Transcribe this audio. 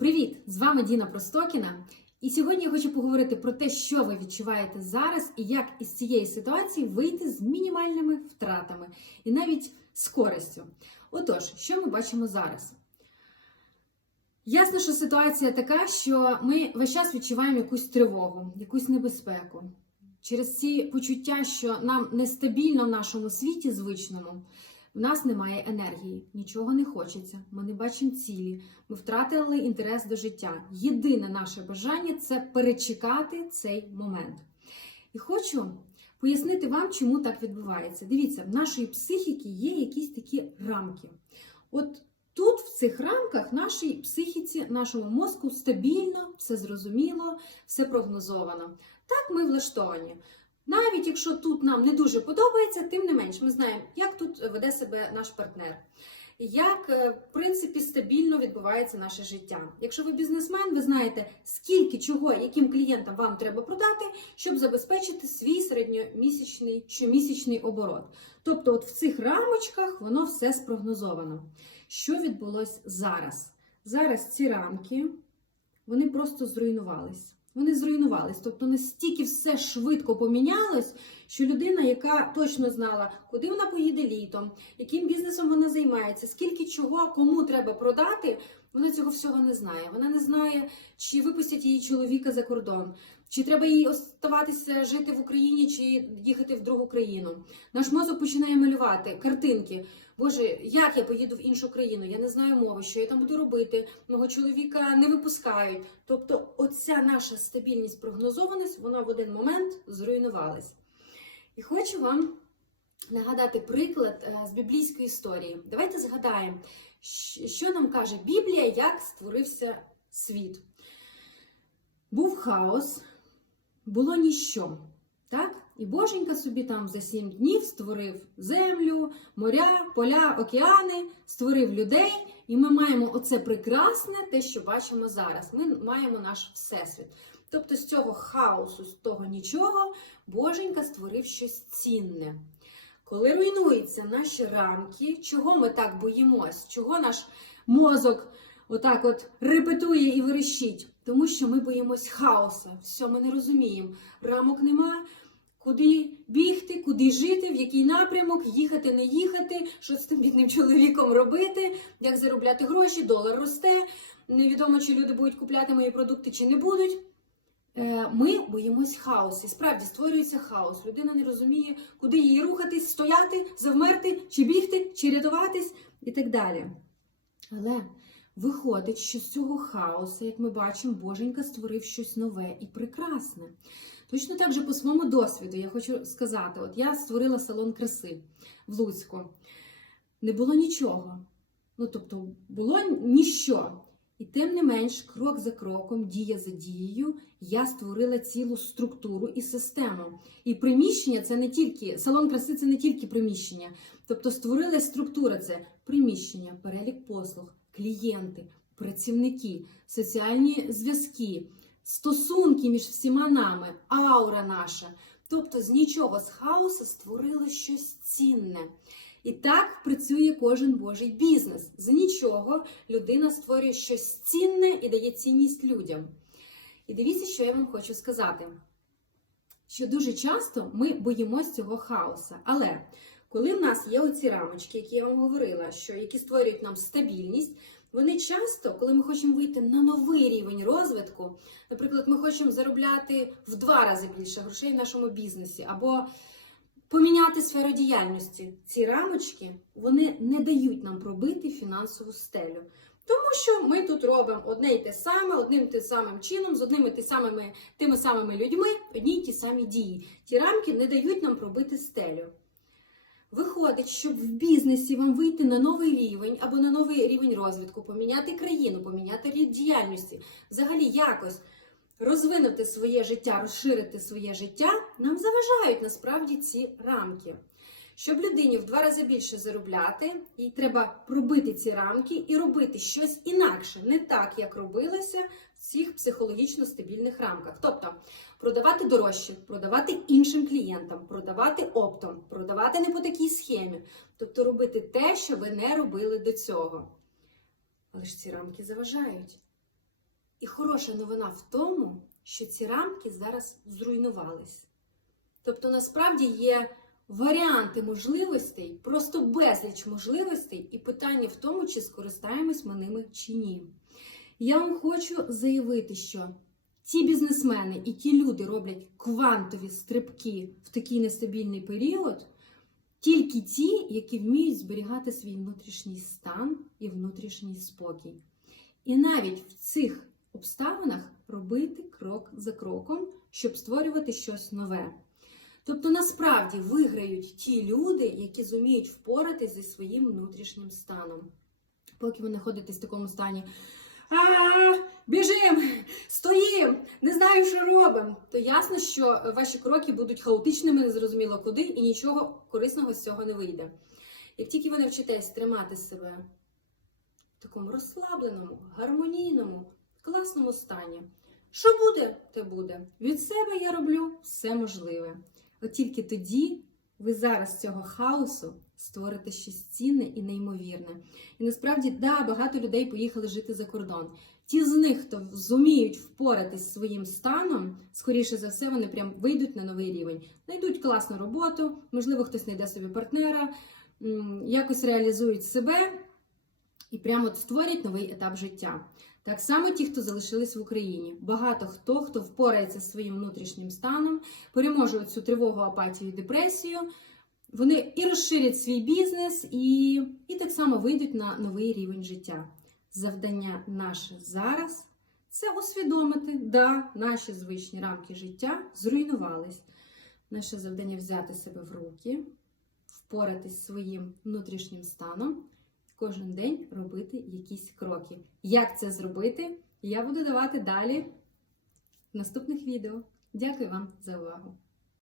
Привіт! З вами Діна Простокіна. І сьогодні я хочу поговорити про те, що ви відчуваєте зараз, і як із цієї ситуації вийти з мінімальними втратами і навіть з користю. Отож, що ми бачимо зараз? Ясно, що ситуація така, що ми весь час відчуваємо якусь тривогу, якусь небезпеку. Через ці почуття, що нам нестабільно в нашому світі звичному, в нас немає енергії, нічого не хочеться, ми не бачимо цілі, ми втратили інтерес до життя. Єдине наше бажання це перечекати цей момент. І хочу пояснити вам, чому так відбувається. Дивіться, в нашої психіки є якісь такі рамки. От тут, в цих рамках, нашій психіці, нашому мозку стабільно, все зрозуміло, все прогнозовано. Так ми влаштовані. Навіть якщо тут нам не дуже подобається, тим не менш, ми знаємо, як тут веде себе наш партнер, як, е, в принципі, стабільно відбувається наше життя. Якщо ви бізнесмен, ви знаєте, скільки чого, яким клієнтам вам треба продати, щоб забезпечити свій середньомісячний щомісячний оборот. Тобто, от в цих рамочках воно все спрогнозовано. Що відбулось зараз? Зараз ці рамки вони просто зруйнувались. Вони зруйнувались. Тобто настільки все швидко помінялось, що людина, яка точно знала, куди вона поїде літом, яким бізнесом вона займається, скільки чого, кому треба продати, вона цього всього не знає. Вона не знає, чи випустять її чоловіка за кордон, чи треба їй оставатися жити в Україні, чи їхати в другу країну. Наш мозок починає малювати картинки. Боже, як я поїду в іншу країну? Я не знаю мови, що я там буду робити. Мого чоловіка не випускають. Тобто, оця наша стабільність, прогнозованість, вона в один момент зруйнувалась. І хочу вам нагадати приклад е, з біблійської історії. Давайте згадаємо, що нам каже Біблія, як створився світ. Був хаос, було ніщо. Так? І Боженька собі там за сім днів створив землю, моря, поля, океани, створив людей, і ми маємо оце прекрасне, те, що бачимо зараз. Ми маємо наш всесвіт. Тобто з цього хаосу, з того нічого, Боженька створив щось цінне. Коли руйнуються наші рамки, чого ми так боїмось? Чого наш мозок отак от репетує і верещить? Тому що ми боїмось хаоса. Все, ми не розуміємо. Рамок нема. Куди бігти, куди жити, в який напрямок, їхати, не їхати, що з тим бідним чоловіком робити, як заробляти гроші, долар росте. Невідомо, чи люди будуть купляти мої продукти, чи не будуть. Е, Ми боїмось хаосу. І справді створюється хаос. Людина не розуміє, куди їй рухатись, стояти, завмерти, чи бігти, чи рятуватись і так далі. Але виходить, що з цього хаосу, як ми бачимо, Боженька створив щось нове і прекрасне. Точно так же по своєму досвіду я хочу сказати: от я створила салон краси в Луцьку. Не було нічого. Ну, тобто, було ніщо. І тим не менш, крок за кроком, дія за дією, я створила цілу структуру і систему. І приміщення це не тільки салон краси, це не тільки приміщення. Тобто створила структура це приміщення, перелік послуг, клієнти, працівники, соціальні зв'язки, стосунки між всіма нами, аура наша. Тобто з нічого, з хаосу створила щось цінне. І так працює кожен божий бізнес. З нічого людина створює щось цінне і дає цінність людям. І дивіться, що я вам хочу сказати: що дуже часто ми боїмося цього хаоса. Але коли в нас є оці рамочки, які я вам говорила, що які створюють нам стабільність, вони часто, коли ми хочемо вийти на новий рівень розвитку, наприклад, ми хочемо заробляти в два рази більше грошей в нашому бізнесі, або поміняти сферу діяльності. Ці рамочки вони не дають нам пробити фінансову стелю. Тому що ми тут робимо одне й те саме, одним тим самим чином, з одними ті самими, тими самими людьми, одні й ті самі дії. Ті рамки не дають нам пробити стелю. Виходить, щоб в бізнесі вам вийти на новий рівень або на новий рівень розвитку, поміняти країну, поміняти рід діяльності, взагалі якось розвинути своє життя, розширити своє життя, нам заважають насправді ці рамки. Щоб людині в два рази більше заробляти, їй треба пробити ці рамки і робити щось інакше, не так, як робилося в цих психологічно стабільних рамках. Тобто продавати дорожче, продавати іншим клієнтам, продавати оптом, продавати не по такій схемі. Тобто робити те, що ви не робили до цього. Але ж ці рамки заважають. І хороша новина в тому, що ці рамки зараз зруйнувались. Тобто, насправді є варіанти можливостей, просто безліч можливостей, і питання в тому, чи скористаємось ми ними чи ні. Я вам хочу заявити, що ті бізнесмени і ті люди роблять квантові стрибки в такий нестабільний період, тільки ті, які вміють зберігати свій внутрішній стан і внутрішній спокій. І навіть в цих обставинах робити крок за кроком, щоб створювати щось нове. Тобто, насправді виграють ті люди, які зуміють впоратись зі своїм внутрішнім станом. Поки ви знаходитесь в такому стані. А, біжим, стоїм, не знаю, що робимо. То ясно, що ваші кроки будуть хаотичними, незрозуміло куди, і нічого корисного з цього не вийде. Як тільки ви навчитесь тримати себе в такому розслабленому, гармонійному, класному стані, що буде, те буде. Від себе я роблю все можливе. От тільки тоді ви зараз з цього хаосу створите щось цінне і неймовірне. І насправді, да, багато людей поїхали жити за кордон. Ті з них, хто зуміють впоратись зі своїм станом, скоріше за все, вони прям вийдуть на новий рівень. Найдуть класну роботу, можливо, хтось знайде собі партнера, якось реалізують себе і прямо створять новий етап життя. Так само ті, хто залишились в Україні. Багато хто, хто впорається зі своїм внутрішнім станом, переможе цю тривогу, апатію, і депресію. Вони і розширять свій бізнес, і, і так само вийдуть на новий рівень життя. Завдання наше зараз це усвідомити, да, наші звичні рамки життя зруйнувались. Наше завдання взяти себе в руки, впоратись своїм внутрішнім станом, кожен день робити якісь кроки. Як це зробити, я буду давати далі в наступних відео. Дякую вам за увагу!